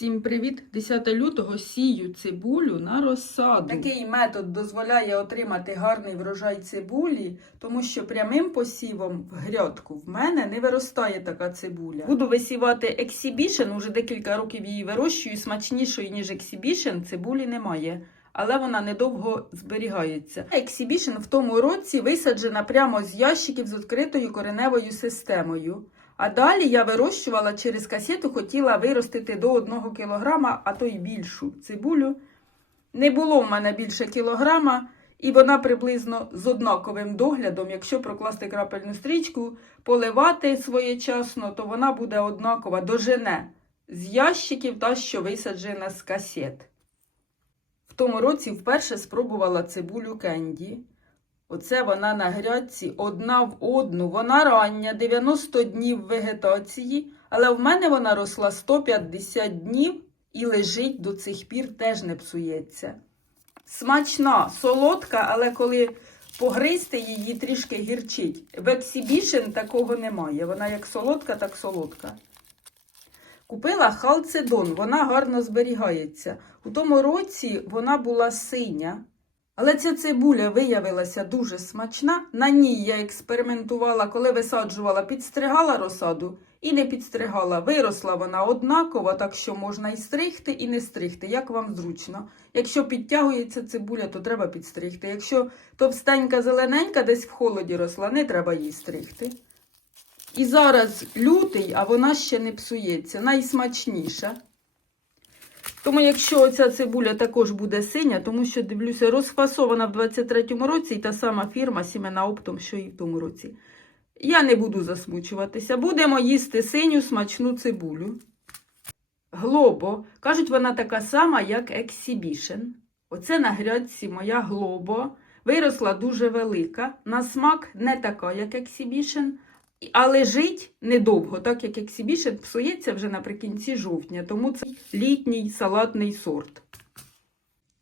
Всім привіт! 10 лютого сію цибулю на розсаду. Такий метод дозволяє отримати гарний врожай цибулі, тому що прямим посівом в грядку в мене не виростає така цибуля. Буду висівати ексібішен, уже декілька років її вирощую, смачнішої, ніж ексібішен, цибулі немає. Але вона недовго зберігається. Ексібішен в тому році висаджена прямо з ящиків з відкритою кореневою системою. А далі я вирощувала через касету, хотіла виростити до 1 кілограма, а то й більшу цибулю. Не було в мене більше кілограма, і вона приблизно з однаковим доглядом, якщо прокласти крапельну стрічку, поливати своєчасно, то вона буде однакова, дожене з ящиків та, що висаджена з касет. В тому році вперше спробувала цибулю кенді. Оце вона на грядці одна в одну. Вона рання, 90 днів вегетації, але в мене вона росла 150 днів і лежить до цих пір теж не псується. Смачна, солодка, але коли погризти її трішки гірчить. В ексібішен такого немає. Вона як солодка, так солодка. Купила халцедон, вона гарно зберігається. У тому році вона була синя. Але ця цибуля виявилася дуже смачна. На ній я експериментувала, коли висаджувала, підстригала розсаду і не підстригала. Виросла вона однаково, так що можна і стригти, і не стригти, як вам зручно. Якщо підтягується цибуля, то треба підстригти. Якщо товстенька зелененька десь в холоді росла, не треба її стригти. І зараз лютий, а вона ще не псується, найсмачніша. Тому якщо ця цибуля також буде синя, тому що, дивлюся, розфасована в 23-му році і та сама фірма Сімена Оптом, що і в тому році. Я не буду засмучуватися. Будемо їсти синю смачну цибулю. Глобо. Кажуть, вона така сама, як ексібішен. Оце на грядці моя глобо. Виросла дуже велика. На смак не така, як ексібішен. А лежить недовго, так як ексібішен псується вже наприкінці жовтня, тому це літній салатний сорт.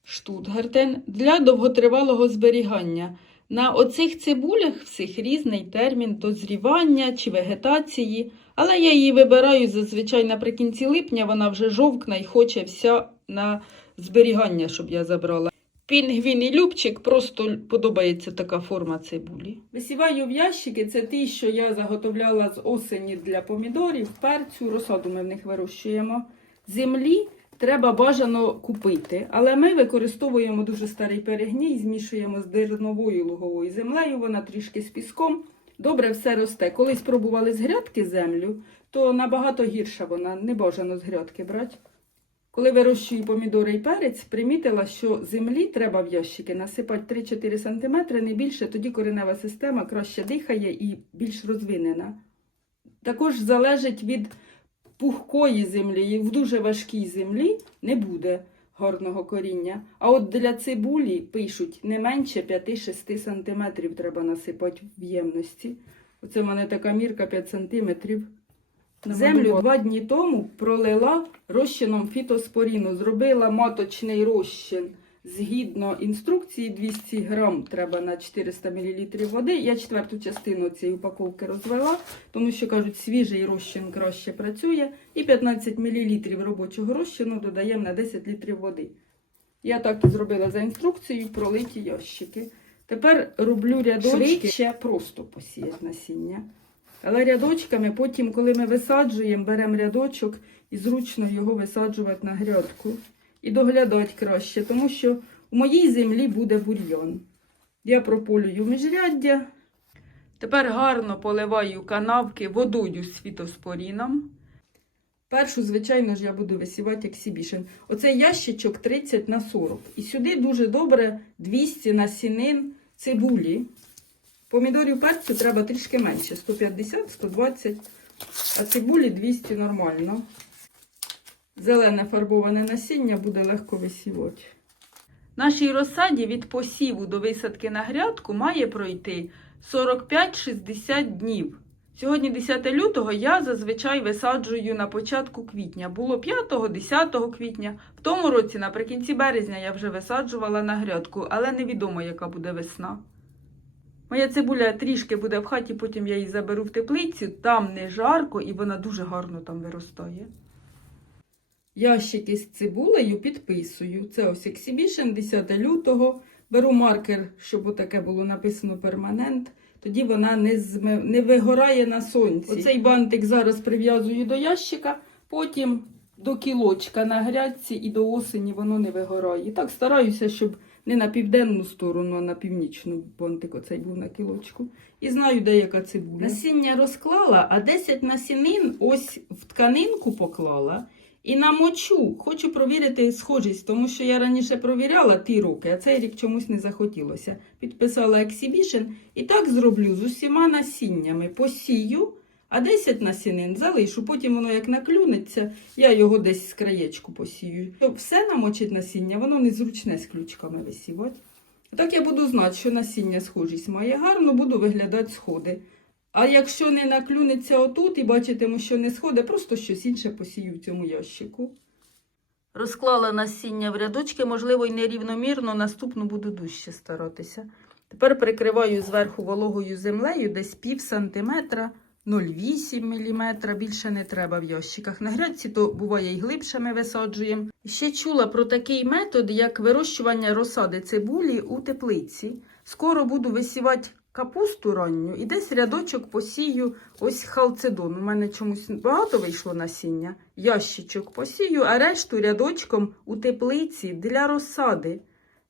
Штутгартен для довготривалого зберігання. На оцих цибулях всіх різний термін дозрівання чи вегетації, але я її вибираю зазвичай наприкінці липня, вона вже жовкне і хоче вся на зберігання, щоб я забрала. Пінгвін і любчик просто подобається така форма цибулі. Висіваю в ящики, це ті, що я заготовляла з осені для помідорів, перцю, розсаду ми в них вирощуємо. Землі треба бажано купити, але ми використовуємо дуже старий перегній, змішуємо з дерновою луговою землею, вона трішки з піском. Добре все росте. Колись пробували з грядки землю, то набагато гірша вона, не бажано з грядки брати. Коли вирощую помідори і перець, примітила, що землі треба в ящики насипати 3-4 см, не більше, тоді коренева система краще дихає і більш розвинена. Також залежить від пухкої землі, і в дуже важкій землі не буде гарного коріння. А от для цибулі пишуть не менше 5-6 см треба насипати в ємності. Оце в мене така мірка 5 см. Землю два дні тому пролила розчином фітоспоріну. Зробила маточний розчин. Згідно інструкції, 200 грам треба на 400 мл води. Я четверту частину цієї упаковки розвела, тому що кажуть, свіжий розчин краще працює. І 15 мл робочого розчину додаємо на 10 літрів води. Я так і зробила за інструкцією пролиті ящики. Тепер роблю рядочки ще просто посіяти насіння. Але рядочками, потім, коли ми висаджуємо, беремо рядочок і зручно його висаджувати на грядку. І доглядати краще, тому що в моїй землі буде бур'ян. Я прополюю міжряддя. Тепер гарно поливаю канавки водою з фітоспоріном. Першу, звичайно ж, я буду висівати ексібішен. Оцей ящичок 30 на 40. І сюди дуже добре 200 насінин цибулі. Помідорів перцю треба трішки менше, 150-120, а цибулі 200 нормально. Зелене фарбоване насіння буде легко висівати. Нашій розсаді від посіву до висадки на грядку має пройти 45-60 днів. Сьогодні 10 лютого я зазвичай висаджую на початку квітня. Було 5-10 квітня. В тому році, наприкінці березня, я вже висаджувала на грядку, але невідомо, яка буде весна. Моя цибуля трішки буде в хаті, потім я її заберу в теплицю, там не жарко і вона дуже гарно там виростає. ящики з цибулею підписую. Це ось Exhibition 10 лютого. Беру маркер, щоб отаке було написано перманент. Тоді вона не, зме... не вигорає на сонці. Оцей бантик зараз прив'язую до ящика, потім до кілочка на грядці і до осені воно не вигорає. І так стараюся, щоб не на південну сторону, а на північну бантик оцей був на кілочку. І знаю, де яка цибуля. Насіння розклала, а 10 насінин ось в тканинку поклала. І намочу, хочу провірити схожість, тому що я раніше провіряла ті роки, а цей рік чомусь не захотілося. Підписала Exhibition і так зроблю з усіма насіннями. Посію, а 10 насінин залишу. Потім воно як наклюнеться, я його десь з краєчку посію. Все намочить насіння, воно незручне з ключками висівати. Так я буду знати, що насіння схожість має гарно, буду виглядати сходи. А якщо не наклюнеться отут і бачитиму, що не сходить, просто щось інше посію в цьому ящику. Розклала насіння в рядочки, можливо, і нерівномірно, наступну буду дужче старатися. Тепер прикриваю зверху вологою землею десь пів сантиметра, 0,8 мм, більше не треба в ящиках. На грядці то буває і глибше ми висаджуємо. Ще чула про такий метод, як вирощування розсади цибулі у теплиці. Скоро буду висівати капусту ранню і десь рядочок посію ось халцедон. У мене чомусь багато вийшло насіння. Ящичок посію, а решту рядочком у теплиці для розсади.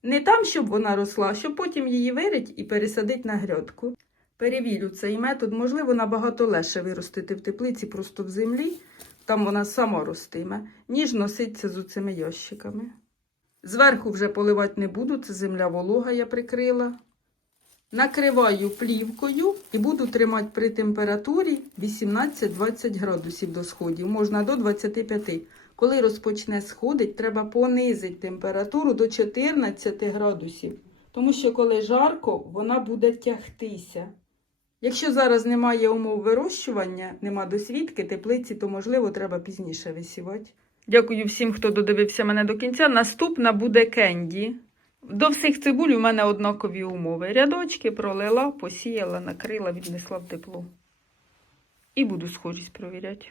Не там, щоб вона росла, а щоб потім її вирить і пересадить на грядку. Перевірю цей метод, можливо, набагато легше виростити в теплиці просто в землі, там вона сама ростиме, ніж носиться з оцими ящиками. Зверху вже поливати не буду, це земля волога я прикрила. Накриваю плівкою і буду тримати при температурі 18-20 градусів до сходів, можна до 25. Коли розпочне сходить, треба понизити температуру до 14 градусів. Тому що коли жарко, вона буде тягтися. Якщо зараз немає умов вирощування, нема досвідки, теплиці, то можливо треба пізніше висівати. Дякую всім, хто додивився мене до кінця. Наступна буде кенді. До всіх цибуль у мене однакові умови. Рядочки пролила, посіяла, накрила, віднесла в тепло. І буду схожість провіряти.